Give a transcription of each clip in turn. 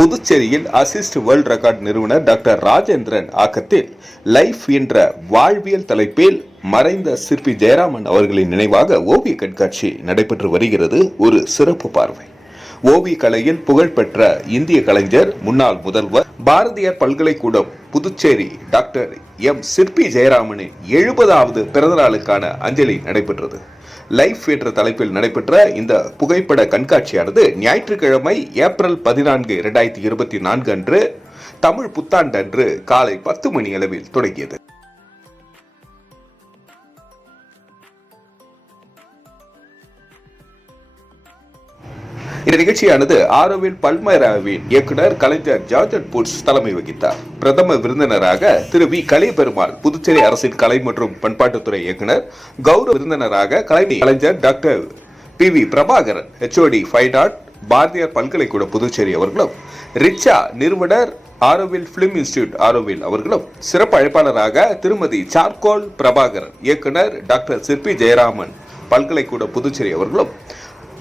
புதுச்சேரியில் assist world record நிறுவனர் doctor Rajendran ஆக்கத்தில் லைஃப் என்ற வாழ்வியல் தலைப்பில் மறைந்த சிற்பி ஜெயராமன் அவர்களின் நினைவாக ஓவிய கண்காட்சி நடைபெற்று வருகிறது. ஒரு சிறப்பு பார்வை. ஓவிய கலையில் புகழ்பெற்ற இந்திய கலைஞர் முன்னாள் முதல்வர் பாரதியார் பல்கலைக்கூடம் புதுச்சேரி டாக்டர் எம் சிற்பி ஜெயராமனின் எழுபதாவது பிறந்தநாளுக்கான அஞ்சலி நடைபெற்றது. லைஃப் என்ற தலைப்பில் நடைபெற்ற இந்த புகைப்பட கண்காட்சியானது ஞாயிற்றுக்கிழமை ஏப்ரல் பதினான்கு இரண்டாயிரத்தி இருபத்தி நான்கு அன்று தமிழ் புத்தாண்டு அன்று காலை பத்து மணி அளவில் தொடங்கியது. இந்த நிகழ்ச்சியானது ஆரோவில் பல்மராவின் இயக்குனர் கலைஞர் ஜார்ஜன் புட்ஸ் தலைமை வகித்தார். பிரதம விருந்தினராக திரு வி. கலைபெருமாள் புதுச்சேரி அரசின் கலை மற்றும் பண்பாட்டுத்துறை இயக்குனர் கௌரவ விருந்தினராக கலைஞர் கலைஞர் doctor P. V. Prabhakaran HOD five dot Bharathiyar பல்கலைக்கூட Puducherry அவர்களும் ரிச்சா நிறுவனர் ஆரோவில் பிலிம் இன்ஸ்டியூட் ஆரோவில் அவர்களும் சிறப்பு அழைப்பாளராக திருமதி சார்கோல் பிரபாகரன் இயக்குனர் டாக்டர் சிற்பி ஜெயராமன் பல்கலைக்கூட புதுச்சேரி அவர்களும்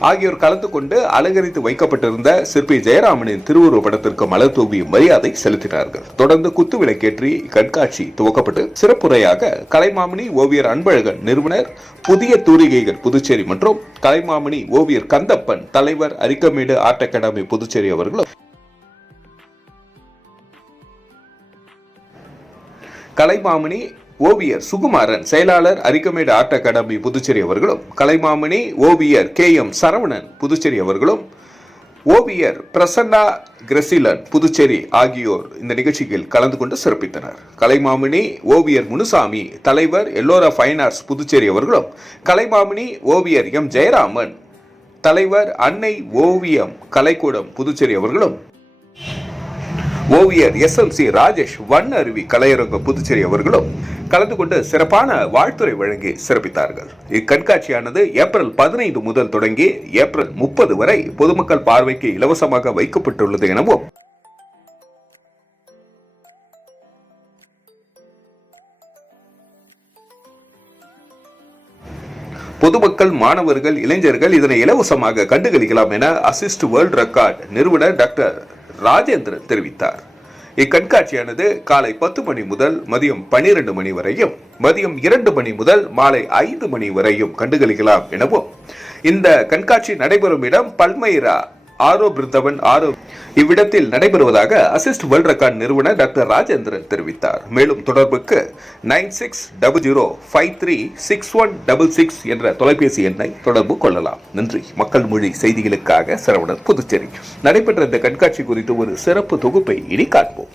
ஆகியோர் கலந்து கொண்டு அலங்கரித்து வைக்கப்பட்டிருந்த சிற்பி ஜெயராமனின் திருவுருவ படத்திற்கு மலர் தூவி மரியாதை செலுத்தினார்கள். தொடர்ந்து குத்துவிளக்கேற்றி கண்காட்சி துவக்கப்பட்டு சிறப்புரையாக கலைமாமணி ஓவியர் அன்பழகன் நிறுவனர் புதிய தூரிகைகள் புதுச்சேரி மற்றும் கலைமாமணி ஓவியர் கந்தப்பன் தலைவர் அரிக்கமேடு ஆர்ட் அகாடமி புதுச்சேரி அவர்களும் கலைமாமணி ஓவியர் சுகுமாரன் செயலாளர் அரிக்கமேடு ஆர்ட் அகாடமி புதுச்சேரி அவர்களும் கலைமாமணி ஓவியர் கே எம் சரவணன் புதுச்சேரி அவர்களும் ஓவியர் பிரசன்னா கிரசிலன் புதுச்சேரி ஆகியோர் இந்த நிகழ்ச்சியில் கலந்து கொண்டு சிறப்பித்தனர். கலைமாமணி ஓவியர் முனுசாமி தலைவர் எல்லோரா ஃபைன் ஆர்ட்ஸ் புதுச்சேரி அவர்களும் கலைமாமணி ஓவியர் எம் ஜெயராமன் தலைவர் அன்னை ஓவியம் கலைக்கூடம் புதுச்சேரி அவர்களும். ஓவியர் எஸ் எம் சி ராஜேஷ் வண்ண அருவி கலையரங்க புதுச்சேரி அவர்களும் கலந்து கொண்டு சிறப்பான வாழ்த்துரை வழங்கி சிறப்பித்தார்கள். இக்கண்காட்சியானது ஏப்ரல் பதினைந்து முதல் தொடங்கி ஏப்ரல் முப்பது வரை பொதுமக்கள் பார்வைக்கு இலவசமாக வைக்கப்பட்டுள்ளது எனவும் பொதுமக்கள் மாணவர்கள் இளைஞர்கள் இதனை இலவசமாக கண்டுகளிக்கலாம் என அசிஸ்ட் வேர்ல்ட் ரெக்கார்ட் நிறுவனர் டாக்டர் ராஜேந்திரன் தெரிவித்தார். இக்கண்காட்சியானது காலை பத்து மணி முதல் மதியம் பனிரெண்டு மணி வரையும் மதியம் இரண்டு மணி முதல் மாலை ஐந்து மணி வரையும் கண்டுகளிக்கலாம் எனவும் இந்த கண்காட்சி நடைபெறும் இடம் பல்மைரா ஆரோ பிருந்தவன் ஆரோ. இவ்விடத்தில் நடைபெறுவதாக அசிஸ்ட் வேர்ல்ட் ரெக்கார்ட் நிறுவனர் டாக்டர் ராஜேந்திரன் தெரிவித்தார். மேலும் தொடர்புக்கு nine six double zero five three six one double six என்ற தொலைபேசி எண்ணை தொடர்பு கொள்ளலாம். நன்றி. மக்கள் மொழி செய்திகளுக்காக சரவணன் புதுச்சேரி. நடைபெற்ற இந்த கண்காட்சி குறித்து ஒரு சிறப்பு தொகுப்பை இனி காண்போம்.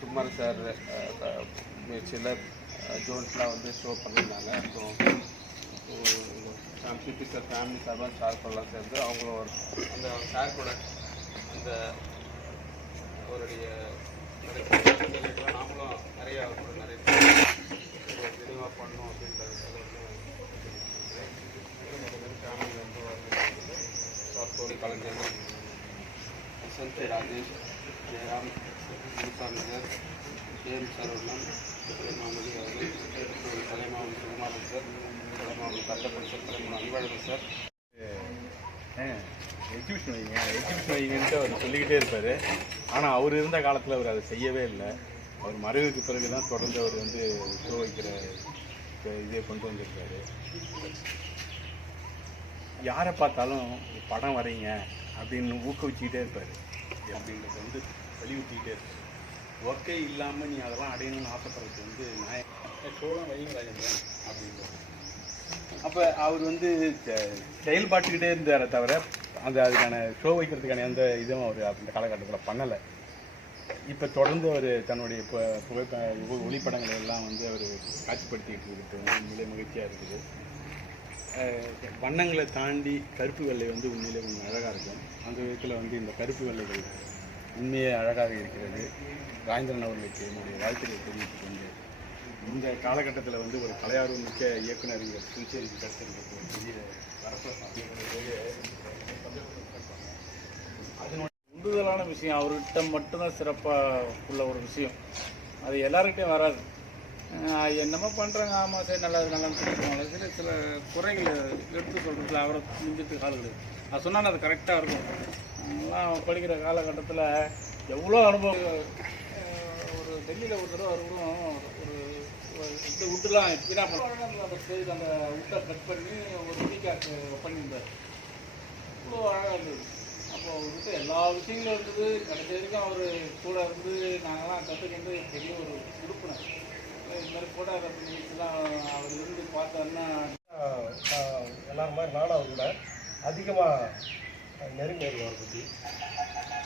சுமார் சார் முயற்சியில் ஜோன்ஸ்லாம் வந்து ஷோ பண்ணியிருந்தாங்க அப்புறம் பிபி சார் ஃபேமிலி சார்பாக ஸ்டார் சேர்ந்து அவங்களோட ஒரு அந்த சார் கூட அந்த அவருடைய நிறைய நாமளும் நிறைய அவர் நிறைய தெளிவாக பண்ணோம் அப்படின்றது ஃபேமிலி வந்து சாத்தோடி கலைஞர் வசந்த் ராஜேஷ் ஜெயராம் முனுசாமி சார் சரவணன் கலைமாமதி அவர்கள் தலைமாவன் சுகுமாரன் சார் தலைமாவன் கட்டப்பன் சார் கலைமாமதி அன்பழகன் சார் எக்ஸிபிஷன் வைங்க. எக்ஸிபிஷன் வைங்கன்ட்டு அவர் சொல்லிக்கிட்டே இருப்பார். ஆனால் அவர் இருந்த காலத்தில் அவர் அதை செய்யவே இல்லை. அவர் மறைவுக்கு பிறகு தான் தொடர்ந்து அவர் வந்து ஷோ வைக்கிற இதே கொண்டு வந்திருக்காரு. யாரை பார்த்தாலும் படம் வரைங்க அப்படின்னு ஊக்குவிச்சுக்கிட்டே இருப்பார். அப்படின்றத வந்து வலியுறுத்திக்கிட்டே இருக்கு. ஒர்க்கே இல்லாமல் நீ அதெல்லாம் அடையணும்னு ஆசைப்படுறது வந்து நான் சோழம் வைங்க அப்படின்றது. அப்போ அவர் வந்து செயல்பாட்டுக்கிட்டே இருந்தாரே தவிர அந்த அதுக்கான ஷோ வைக்கிறதுக்கான எந்த இதுவும் அவர் அந்த காலகட்டத்தில் பண்ணலை. இப்போ தொடர்ந்து அவர் தன்னுடைய இப்போ புகைப்ப ஒளிப்படங்களை எல்லாம் வந்து அவர் காட்சிப்படுத்திக்கிட்டு இருக்கிறது. வந்து உண்மையிலே மகிழ்ச்சியாக இருக்குது. வண்ணங்களை தாண்டி கருப்பு வெள்ளை வந்து உண்மையிலே கொஞ்சம் அழகாக இருக்கும். அந்த விதத்தில் வந்து இந்த கருப்பு வெள்ளைகள் உண்மையே அழகாக இருக்கிறது. ராஜேந்திரன் அவர்களுக்கு என்னுடைய வாழ்த்துக்களை தெரிவித்துக் கொண்டு இந்த காலகட்டத்தில் வந்து ஒரு கலையார்வம் மிக்க இயக்குனர் இங்கே புதுச்சேரிக்கு கிடைச்சிருக்கிறது ஒரு பெரிய அதனுடைய உந்துதலான விஷயம் அவர்கிட்ட மட்டும்தான் சிறப்பாக உள்ள ஒரு விஷயம். அது எல்லாருக்கிட்டையும் வராது. என்னமோ பண்ணுறாங்க ஆமாம் சரி நல்லது நல்லா சொல்லுவாங்க சில சில குறைகளை எடுத்து சொல்கிறதுல அவரை மிஞ்சிட்டு கால் கிடையாது அது சொன்னால் அது கரெக்டாக இருக்கும். நாங்களாம் படிக்கிற காலகட்டத்தில் எவ்வளோ அனுபவம். ஒரு டெல்லியில் ஒரு தடவை அவர்களும் ஒரு இந்த உட்டுலாம் வீணா அந்த அந்த உட்டை கட் பண்ணி ஒரு வீக்காக்கு பண்ணியிருந்தார். அவ்வளோ அழகாக இருந்தது. அப்போ அவர்கிட்ட எல்லா விஷயங்களும் இருந்தது. கடைசி வரைக்கும் அவர் கூட இருந்து நாங்களாம் கற்றுக்கிட்டு பெரிய ஒரு உறுப்பினர். இந்த மாதிரி ஃபோட்டோகிராஃபிலாம் அவர் இருந்து பார்த்தோன்னா எல்லாரும் மாதிரி நானும் அவர் கூட அதிகமாக நெருங்கி அவரை பற்றி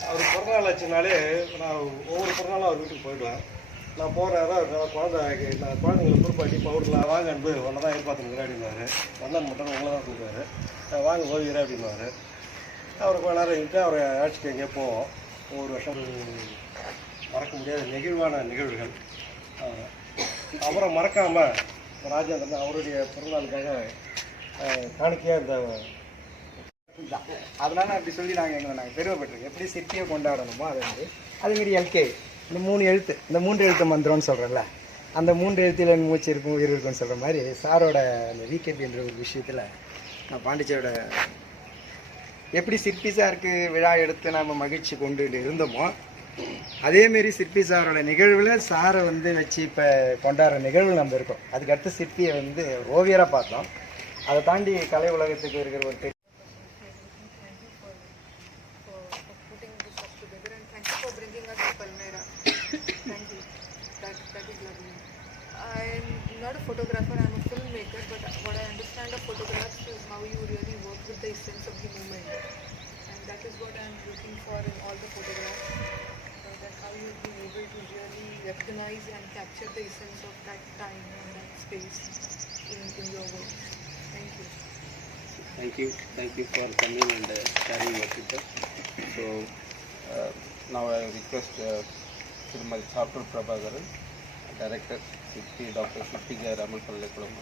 அவர் பிறந்தநாள் ஆச்சுனாலே நான் ஒவ்வொரு பிறந்தநாளும் அவர் வீட்டுக்கு போயிடுவேன். நான் போகிறேன் குழந்தை நான் குழந்தைங்களை குறிப்பாட்டி அவருக்கு வாங்க அன்பு ஒன்றை தான் எதிர்பார்த்துருக்குறேன் அப்படின்னாரு வந்தான் மட்டும் உங்களை தான் கூப்பிடுவாரு. வாங்க போகிறேன் அப்படின்னாரு அவரை கொஞ்ச நேரம் இருந்துட்டு அவரை அழைச்சிட்டு எங்கேயோ போவோம். ஒவ்வொரு வருஷம் மறக்க முடியாத நெகிழ்வான நிகழ்வுகள். அப்புறம் மறக்காமல் ராஜேந்திரன் அவருடைய பிறந்தநாளுக்காக ஆஹ் காணிக்கையாக இந்த தான் அதனால அப்படி சொல்லி நாங்கள் எங்களை நாங்கள் பெருமைப்பட்டிருக்கோம். எப்படி சிற்பியை கொண்டாடணுமோ அது வந்து அதேமாரி எல்கே இந்த மூணு எழுத்து இந்த மூன்று எழுத்து மந்திரம்னு சொல்கிறேன்ல அந்த மூன்று எழுத்தில் மூச்சு இருக்கும் உயிர் இருக்கும்னு சொல்கிற மாதிரி சாரோட அந்த விகேபின்ற ஒரு விஷயத்தில் நான் பாண்டிச்சேரியோட எப்படி சிற்பி சாருக்கு விழா எடுத்து நாம் மகிழ்ச்சி கொண்டு இருந்தோமோ அதேமாரி சிற்பி சாரோட நிகழ்வில் சாரை வந்து வச்சு இப்போ கொண்டாடுற நிகழ்வு நம்ம இருக்கோம் அதுக்கடுத்து சிற்பியை வந்து ஓவியராக பார்த்தோம் அதை தாண்டி கலை உலகத்துக்கு இருக்கிற ஒரு பெரிய and not a photographer, I'm a filmmaker, but what I understand of photographs is how you really work with the essence of the moment. And that is what I'm looking for in all the photographs. You've been able to really recognize and capture the essence of that time and that space in, in your work. Thank you. Thank you. Thank you for coming and uh, sharing your picture. So uh, now I request uh, Srimati Chapur Prabhakaran, Director, Dr. Sitti Jayaraman Pallekulam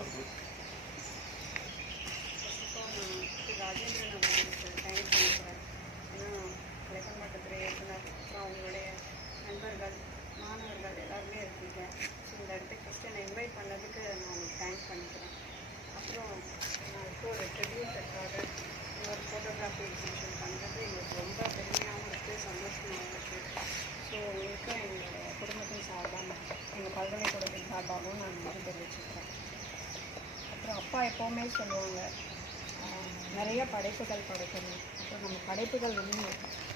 இந்த first என்னை invite பண்ணதுக்கு நான் உங்களுக்கு thanks பண்ணிக்கிறேன். அப்புறம் நான் இப்போ ஒரு ட்ரிபியூட்டருக்காக ஒரு ஃபோட்டோகிராஃபி எக்ஸிபிஷன் பண்ணுறது எங்களுக்கு ரொம்ப பெருமையாகவும் இருக்குது சந்தோஷமாகவும் இருக்குது ஸோ உங்களுக்கும் எங்களுடைய குடும்பத்தின் சார்பாக எங்கள் பல்கலைக்கூடத்தின் சார்பாகவும் நான் நன்றி தெரிவிச்சுக்கிறேன். அப்புறம் அப்பா எப்போவுமே சொல்லுவாங்க நிறையா நிறைய படைப்புகள் படைக்கணும். அப்புறம் நம்ம படைப்புகள் வந்து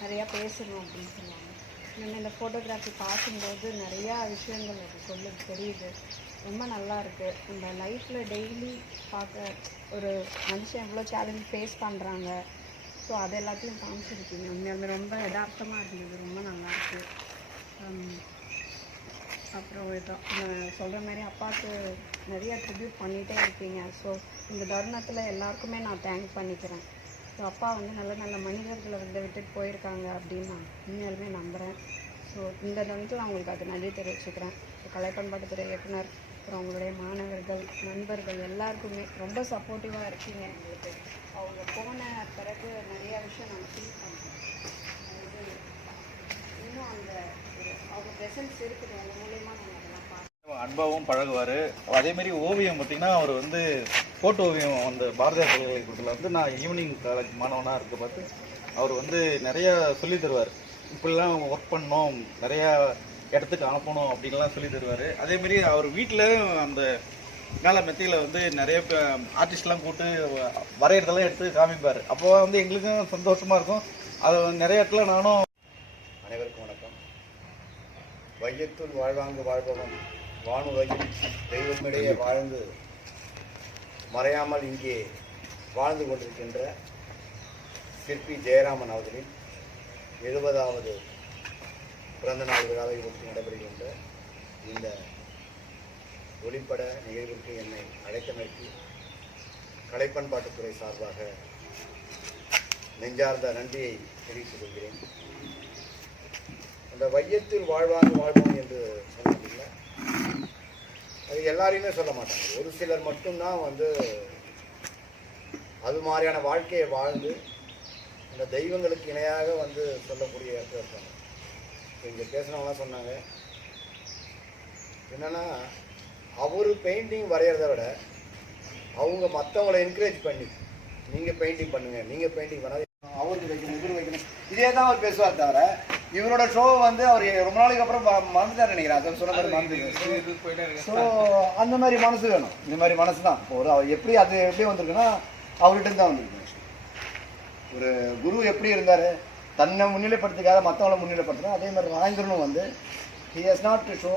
நிறையா பேசணும் அப்படின்னு சொல்லுவாங்க. நம்ம இந்த ஃபோட்டோகிராஃபி பார்க்கும்போது நிறையா விஷயங்கள் அது சொல்லுது தெரியுது. ரொம்ப நல்லா இருக்குது நம்ம லைஃப்பில் டெய்லி பார்க்க ஒரு மனுஷன் எவ்வளோ சேலஞ்ச் ஃபேஸ் பண்ணுறாங்க ஸோ அது எல்லாத்தையும் காமிச்சிருக்கீங்க. உண்மையாலுமே ரொம்ப யதார்த்தமாக இருந்தது. ரொம்ப நல்லாயிருக்கு அப்புறம் இதான். நான் சொல்கிற மாதிரி அப்பாவுக்கு நிறைய ட்ரிபியூட் பண்ணிகிட்டே இருக்கீங்க. ஸோ இந்த தருணத்தில் எல்லாருக்குமே நான் தேங்க் பண்ணிக்கிறேன். ஸோ அப்பா வந்து நல்ல நல்ல மனிதர்களை வந்து விட்டுட்டு போயிருக்காங்க அப்படின்னு நான் உண்மையாலுமே நம்புகிறேன் ஸோ இந்த தருணத்தில் நான் உங்களுக்கு அது நன்றி தெரிவிச்சுக்கிறேன். ஸோ கலை பண்பாட்டுத்துறை இயக்குனர் அப்புறம் அவங்களுடைய மாணவர்கள் நண்பர்கள் எல்லாருக்குமே ரொம்ப சப்போர்ட்டிவாக இருக்கீங்க எங்களுக்கு. அவங்க போன பிறகு நிறைய விஷயம் நாங்கள் ஃபீல் பண்ணுறோம் அது இன்னும் அந்த அவங்க ப்ரெசன்ஸ் இருக்குது. அவங்க மூலியமாக நாங்கள் அதெல்லாம் பார்க்குறோம். அன்பாகவும் பழகுவார். அதேமாரி ஓவியம் பார்த்தீங்கன்னா அவர் வந்து ஃபோட்டோ ஓவியம் அந்த பாரதியார் பல்கலைக்கழகத்தில் வந்து நான் ஈவினிங் காலேஜ் மாணவனாக இருக்க பார்த்து அவர் வந்து நிறைய சொல்லி தருவார். இப்படிலாம் ஒர்க் பண்ணணும் நிறையா இடத்துக்கு அனுப்பணும் அப்படின்லாம் சொல்லி தருவார். அதேமாரி அவர் வீட்டில் அந்த மேலே மெத்தையில் வந்து நிறைய ஆர்டிஸ்ட்லாம் கூப்பிட்டு வரைகிறதெல்லாம் எடுத்து காமிப்பார். அப்போ வந்து எங்களுக்கும் சந்தோஷமாக இருக்கும். அது நிறைய இடத்துல நானும் அனைவருக்கும் வணக்கம். வையத்துள் வாழ்வாங்கு வாழ்பவன் வானுலகில் தெய்வமிடையே வாழ்ந்து மறையாமல் இங்கே வாழ்ந்து கொண்டிருக்கின்ற சிற்பி ஜெயராமன் அவர்களின் எழுபதாவது பிறந்த நாள் விழாவை ஒட்டி நடைபெறுகின்ற இந்த ஒளிப்பட நிகழ்விற்கு என்னை அழைத்தமைக்கு கலைப்பண்பாட்டுத்துறை சார்பாக நெஞ்சார்ந்த நன்றியை தெரிவித்துக் கொள்கிறேன். அந்த வையத்தில் வாழ்வாங்க வாழ்வோம் என்று சொன்னதில்ல. எல்லாரையுமே சொல்ல மாட்டாங்க. ஒரு சிலர் மட்டும்தான் வந்து அது மாதிரியான வாழ்க்கையை வாழ்ந்து இந்த தெய்வங்களுக்கு இணையாக வந்து சொல்லக்கூடிய இடத்துல இருக்காங்க. இப்போ இங்கே பேசினவங்களாம் சொன்னாங்க. என்னென்னா அவர் பெயிண்டிங் வரைகிறத விட அவங்க மற்றவங்கள என்கரேஜ் பண்ணி நீங்கள் பெயிண்டிங் பண்ணுங்கள் நீங்கள் பெயிண்டிங் பண்ணாது அவருக்கு வைக்கணும் இவரு வைக்கணும். இதே தான் அவர் பேசுவார் தவிர இவரோட ஷோ வந்து அவர் ரொம்ப நாளைக்கு அப்புறம் மறந்துட்டார் நினைக்கிறேன். அதை சொன்ன மாதிரி மறந்து ஸோ அந்த மாதிரி மனசு வேணும். இந்த மாதிரி மனசு தான். இப்போ ஒரு அவர் எப்படி அது எப்படி வந்திருக்குன்னா அவர்கிட்ட தான் வந்திருக்கு ஒரு குரு எப்படி இருந்தார் தன்னை முன்னிலைப்படுத்திக்காத மற்றவங்கள முன்னிலைப்படுத்தினா அதே மாதிரி ராஜேந்திரனும் வந்து ஹி ஹஸ் நாட் ஷோ